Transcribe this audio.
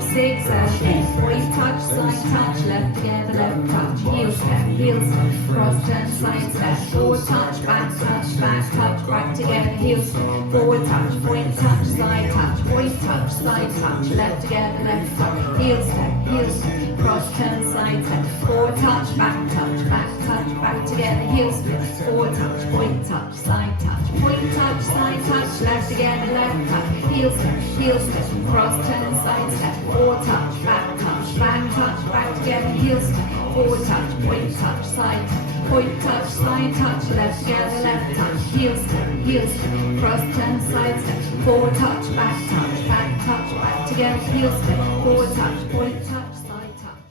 5, 6, 7, 8. Point touch, side touch, left together, left touch, heel step, cross turn, side step, forward touch, back touch, back together, heel step, forward touch, point touch, side touch, point touch, side touch, left together, left touch, heel step, cross turn, side step, forward touch, back together, heel step, forward touch, point touch, side touch, left together, left touch, heel step, cross turn, side step, forward touch, back together, heel step, forward touch, point touch, side touch, left together, left touch, heel step, cross turn, side step, forward touch, back touch, back together, heel step, forward touch, point touch, side touch.